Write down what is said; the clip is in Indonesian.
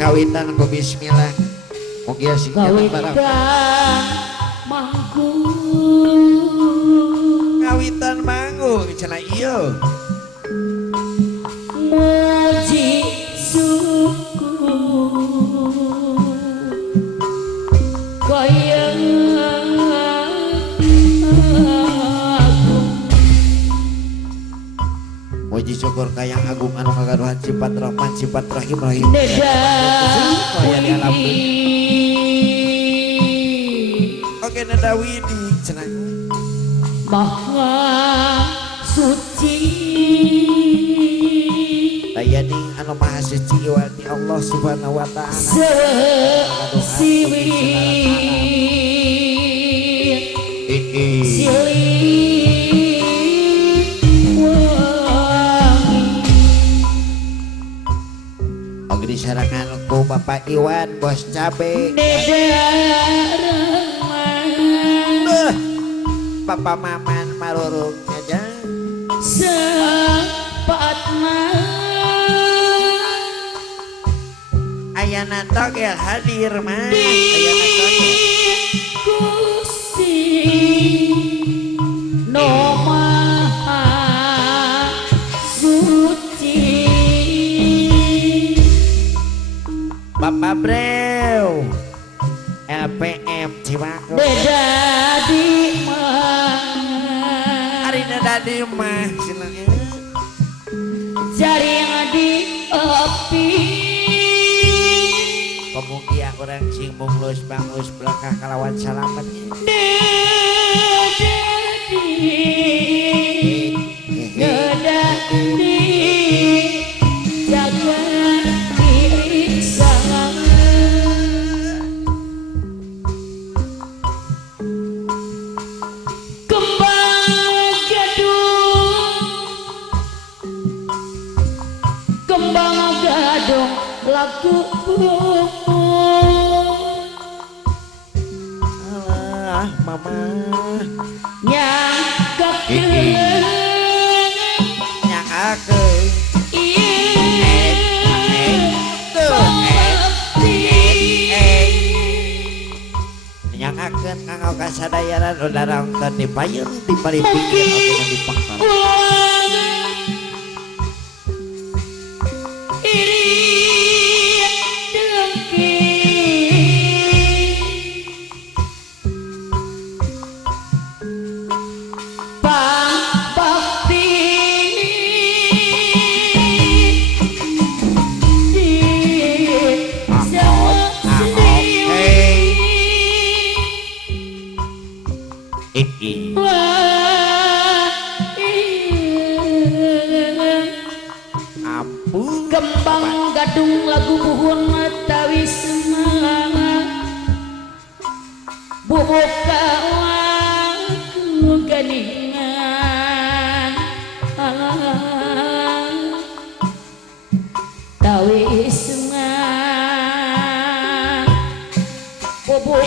Kawitan ku bismillah mugia sing jalan barang kawitan manggung cenah ieu muji syukur kaya muji syukur kayang agung anu kagaduhan sifat rahman sifat rahim rahim oke nada widi cenah maha suci dayani anu maha suci wati Allah subhanahu wa ta'ala siwi disarangan ku Bapak Iwan bos cabe Bapak Maman marurung aja sepatna ayana togel hadir mah ayana togel Gusti no maha suci Bapak Brew LPM Cimaku beda di mah Arina dadi mah jaring di api pemugia orang sing munglus banglus belakang kalawan salamet beda di jaga diri sangat kembang gadung laku alah mama nyangkakeun nyangkakeun nyangkakeun kanggo kasadayaran udah rangkeun dipayun diparipikir oke dipaksa kembang gadung lagu buhun matawi semangat buka waku ganingan tawi semangat buka